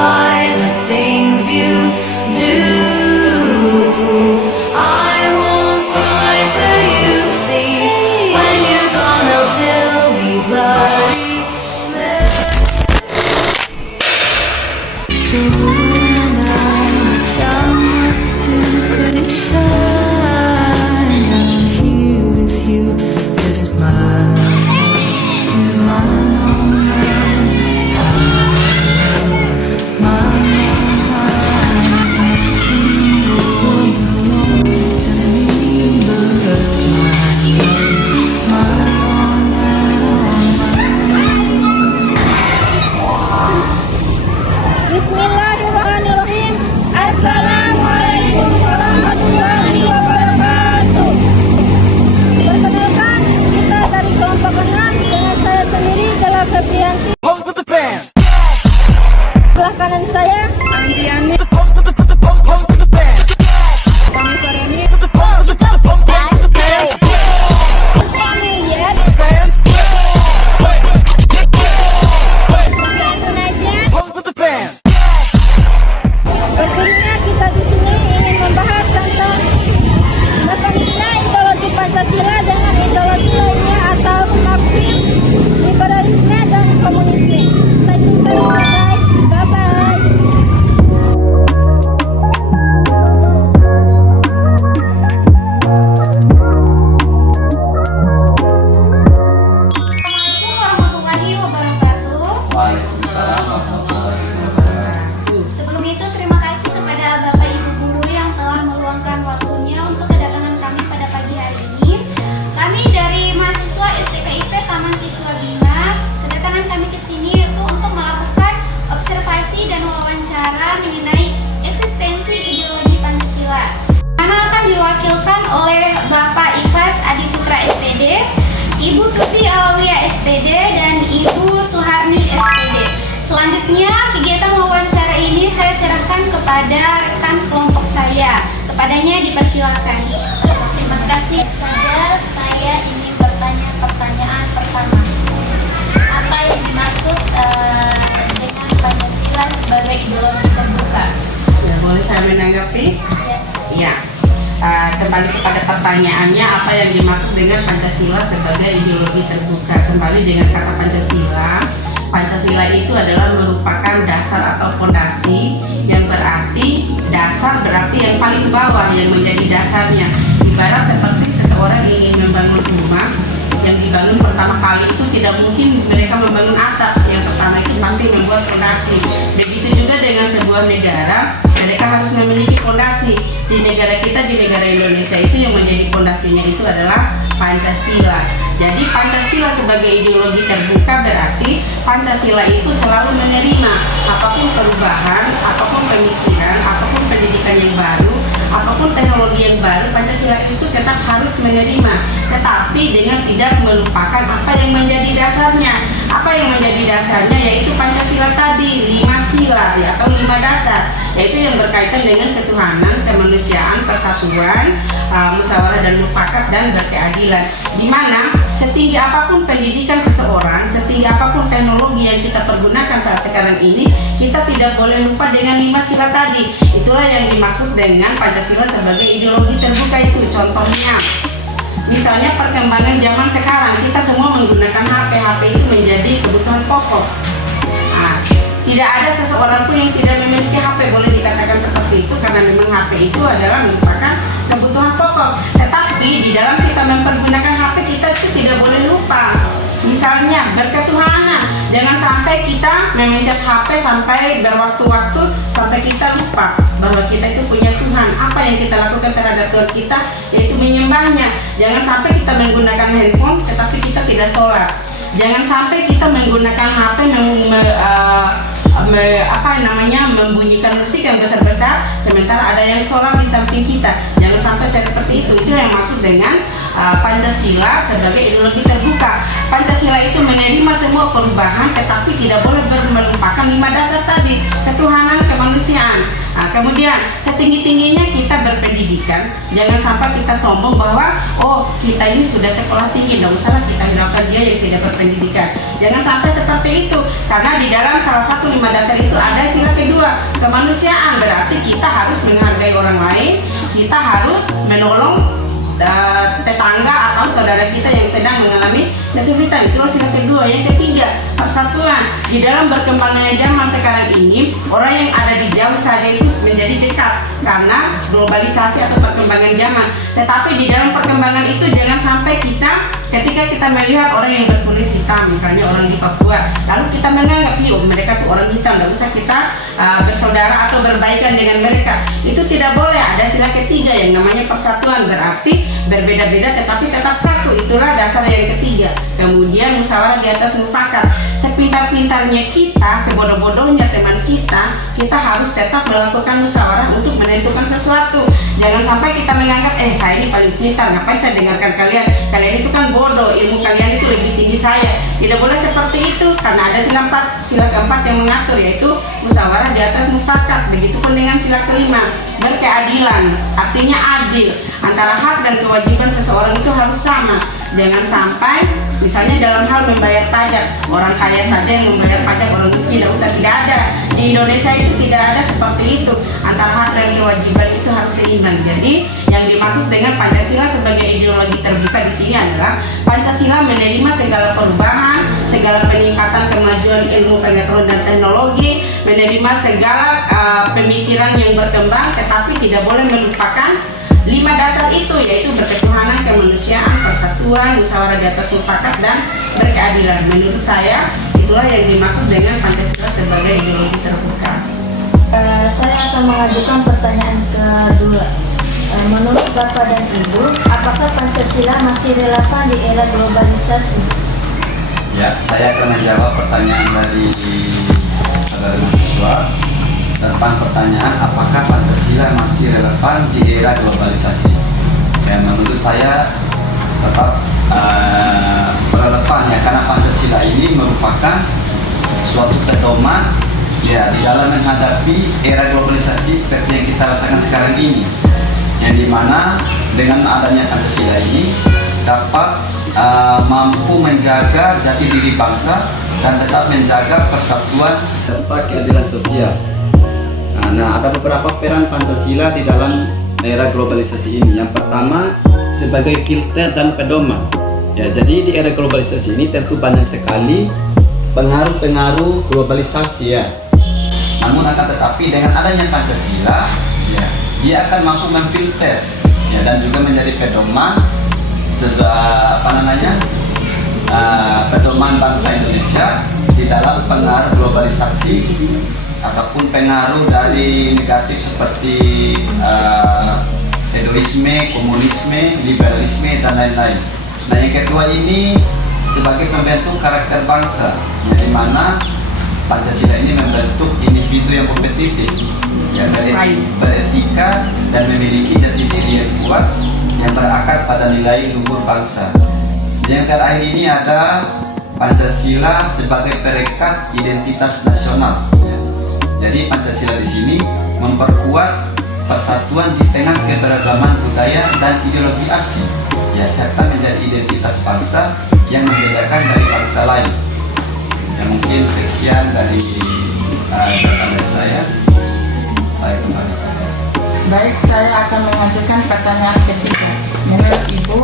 by the things you do. I won't cry for you, see. When you're gone, I'll still be bloody. So when I must do, could it shine? I'm here with you, just mine is mine. Bismillahirrahmanirrahim. Assalamualaikum warahmatullahi wabarakatuh. Perkenalkan, kita dari kelompok 6 dengan saya sendiri Jala Febrianti. Sebelah kanan saya Andriani. Kami Fareni. Berikutnya kita di sini ingin membahas tentang mekanisme ideologi Pancasila dengan ideologi lainnya atau Marxisme, liberalisme dan komunisme. Stay tune terus ya guys. Bye bye. Assalamualaikum warahmatullahi wabarakatuh. Waalaikumsalam warahmatullahi wabarakatuh. Sebelum itu terima kasih kepada Bapak Ibu guru yang telah meluangkan waktunya untuk kedatangan kami pada pagi hari ini. Kami dari mahasiswa STKIP Taman Siswa Bina, kedatangan kami ke sini itu untuk melakukan observasi dan wawancara mengenai eksistensi ideologi Pancasila. Mana akan diwakilkan oleh Bapak Ikhlas Adi Putra SPD, Ibu Tuti Alawiyah SPD, dan Ibu Suharni SPD. Selanjutnya, kegiatan wawancara ini saya serahkan kepada rekan kelompok saya. Kepadanya dipersilakan. Terima kasih. Saja saya ingin bertanya pertanyaan pertama. Apa yang dimaksud dengan Pancasila sebagai ideologi terbuka? Ya, boleh saya menanggapi? Ya. Kembali kepada pertanyaannya, apa yang dimaksud dengan Pancasila sebagai ideologi terbuka? Kembali dengan kata Pancasila. Pancasila itu adalah merupakan dasar atau fondasi, yang berarti dasar berarti yang paling bawah yang menjadi dasarnya. Ibarat seperti seseorang ingin membangun rumah, yang dibangun pertama kali itu tidak mungkin mereka membangun atap, yang pertama itu pasti membuat fondasi. Begitu juga dengan sebuah negara, mereka harus memiliki fondasi. Di negara kita, di negara Indonesia itu yang menjadi fondasinya itu adalah Pancasila. Jadi Pancasila sebagai ideologi terbuka berarti Pancasila itu selalu menerima apapun perubahan, apapun pemikiran, apapun pendidikan yang baru, apapun teknologi yang baru, Pancasila itu tetap harus menerima, tetapi dengan tidak melupakan apa yang menjadi dasarnya. Apa yang menjadi dasarnya yaitu Pancasila tadi, 5 sila ya, atau 5 dasar, yaitu yang berkaitan dengan ketuhanan, kemanusiaan, persatuan, musyawarah dan mufakat, dan berkeadilan. Di mana setinggi apapun pendidikan seseorang, setinggi apapun teknologi yang kita pergunakan saat sekarang ini, kita tidak boleh lupa dengan 5 sila tadi. Itulah yang dimaksud dengan Pancasila sebagai ideologi terbuka itu. Contohnya, misalnya perkembangan zaman sekarang, kita semua menggunakan HP. HP itu menjadi kebutuhan pokok. Tidak ada seseorang pun yang tidak memiliki HP, boleh dikatakan seperti itu, karena memang HP itu adalah merupakan kebutuhan pokok. Tetapi di dalam kita mempergunakan HP, kita itu tidak boleh lupa misalnya berketuhanan. Jangan sampai kita memencet HP sampai berwaktu-waktu sampai kita lupa bahwa kita itu punya Tuhan. Apa yang kita lakukan terhadap Tuhan kita yaitu menyembahnya. Jangan sampai kita menggunakan handphone tetapi kita tidak sholat. Jangan sampai kita menggunakan HP membunyikan musik yang besar-besar sementara ada yang sholat di samping kita. Jangan sampai seperti itu. Itu yang maksud dengan Pancasila sebagai ideologi terbuka. Pancasila itu menerima semua perubahan, tetapi tidak boleh melupakan 5 dasar tadi, ketuhanan, kemanusiaan. Nah, kemudian setinggi-tingginya kita berpendidikan, jangan sampai kita sombong bahwa oh kita ini sudah sekolah tinggi, tidak usah kita hiraukan dia yang tidak berpendidikan. Jangan sampai seperti itu, karena di dalam salah satu 5 dasar itu ada sila kedua, kemanusiaan. Berarti kita harus menghargai orang lain, kita harus menolong tetangga atau saudara kita yang sedang mengalami kesulitan. Itulah sila kedua. Yang ketiga, persatuan. Di dalam berkembangnya zaman sekarang ini, orang yang ada di jauh saja itu menjadi dekat karena globalisasi atau perkembangan zaman. Tetapi di dalam perkembangan itu jangan sampai ketika kita melihat orang yang berkulit hitam, misalnya orang di Papua, lalu kita menganggap mereka tuh orang hitam, tidak usah kita bersaudara atau berbaikan dengan mereka. Itu tidak boleh. Ada sila ketiga yang namanya persatuan, berarti berbeda-beda tetapi tetap satu. Itulah dasar yang ketiga. Kemudian musyawarah di atas mufakat. Sepintar-pintarnya kita, sebodoh-bodohnya teman kita harus tetap melakukan musyawarah untuk menentukan sesuatu. Jangan sampai kita menganggap saya ini paling pintar, ngapain saya dengarkan kalian itu kan bodoh, ilmu kalian itu lebih tinggi saya. Tidak boleh seperti itu, karena ada sila keempat yang mengatur, yaitu musyawarah di atas mufakat. Begitupun dengan sila kelima, berkeadilan, artinya adil. Antara hak dan kewajiban seseorang itu harus sama. Jangan sampai misalnya dalam hal membayar pajak, orang kaya saja yang membayar pajak, orang miskin tidak ada. Di Indonesia itu tidak ada seperti itu. Antara hak dan kewajiban itu harus seimbang. Jadi yang dimaksud dengan Pancasila sebagai ideologi terbuka di sini adalah Pancasila menerima segala perubahan, segala peningkatan kemajuan ilmu pengetahuan dan teknologi, menerima segala pemikiran yang berkembang, tetapi tidak boleh melupakan 5 dasar itu, yaitu berketuhanan, kemanusiaan, persatuan, musyawarah di atas mufakat, dan berkeadilan. Menurut saya itulah yang dimaksud dengan Pancasila sebagai ideologi terbuka. Saya akan mengajukan pertanyaan kedua. Menurut Bapak dan Ibu, apakah Pancasila masih relevan di era globalisasi? Ya, saya akan menjawab pertanyaan dari saudara mahasiswa tentang pertanyaan apakah Pancasila masih relevan di era globalisasi. Ya, menurut saya tetap relevan ya, karena Pancasila ini merupakan suatu pedoman ya di dalam menghadapi era globalisasi seperti yang kita rasakan sekarang ini, yang dimana dengan adanya Pancasila ini dapat mampu menjaga jati diri bangsa dan tetap menjaga persatuan serta keadilan sosial. Nah, ada beberapa peran Pancasila di dalam era globalisasi ini. Yang pertama, sebagai filter dan pedoman. Ya, jadi di era globalisasi ini tentu banyak sekali pengaruh-pengaruh globalisasi ya. Namun akan tetapi dengan adanya Pancasila, ya, dia akan mampu memfilter ya, dan juga menjadi pedoman pedoman bangsa Indonesia di dalam pengaruh globalisasi ataupun pengaruh dari negatif seperti hedonisme, komunisme, liberalisme, dan lain-lain. Nah, yang kedua ini sebagai pembentuk karakter bangsa, yang dimana Pancasila ini membentuk individu yang kompetitif, yang beretika dan memiliki jati diri yang kuat yang berakar pada nilai luhur bangsa. Yang terakhir ini ada Pancasila sebagai perekat identitas nasional. Ya. Jadi Pancasila di sini memperkuat persatuan di tengah keberagaman budaya dan ideologi asing, ya, serta menjadi identitas bangsa yang membedakan dari bangsa lain. Ya, mungkin sekian dari saya. Saya kembali. Baik, saya akan mengajukan pertanyaan ketiga. Menurut Ibu,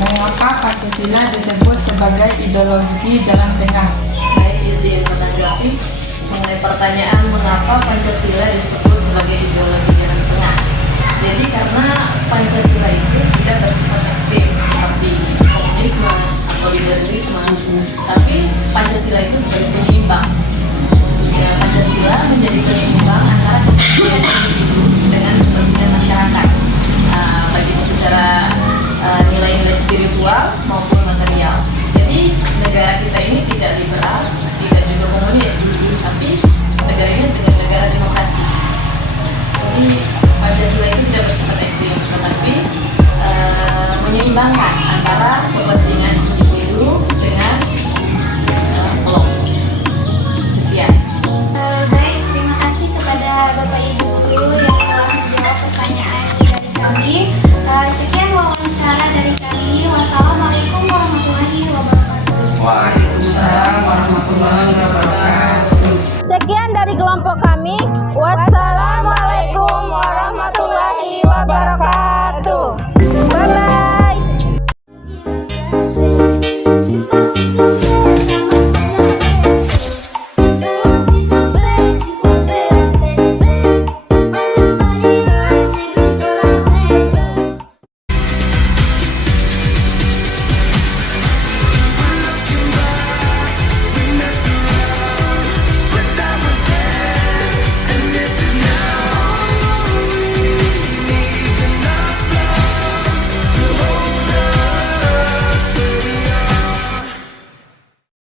mengapa Pancasila disebut sebagai ideologi jalan tengah? Baik, izin menanggapi mengenai pertanyaan mengapa Pancasila disebut sebagai ideologi jalan tengah. Jadi karena Pancasila itu tidak bersifat ekstrem seperti komunisme atau liberalisme, tapi Pancasila itu sebagai penyeimbang. Ya, Pancasila menjadi penyeimbang antara kepentingan individu dengan kepentingan masyarakat, baik itu secara nilai-nilai spiritual maupun material. Jadi negara kita ini tidak liberal, tidak juga komunis, tapi negara ini dengan negara demokrasi. Jadi Pancasila itu tidak bersifat ekstrem, tetapi menyeimbangkan antara kepentingan individu dengan Waalaikumsalam warahmatullahi wabarakatuh. Sekian dari kelompok kami.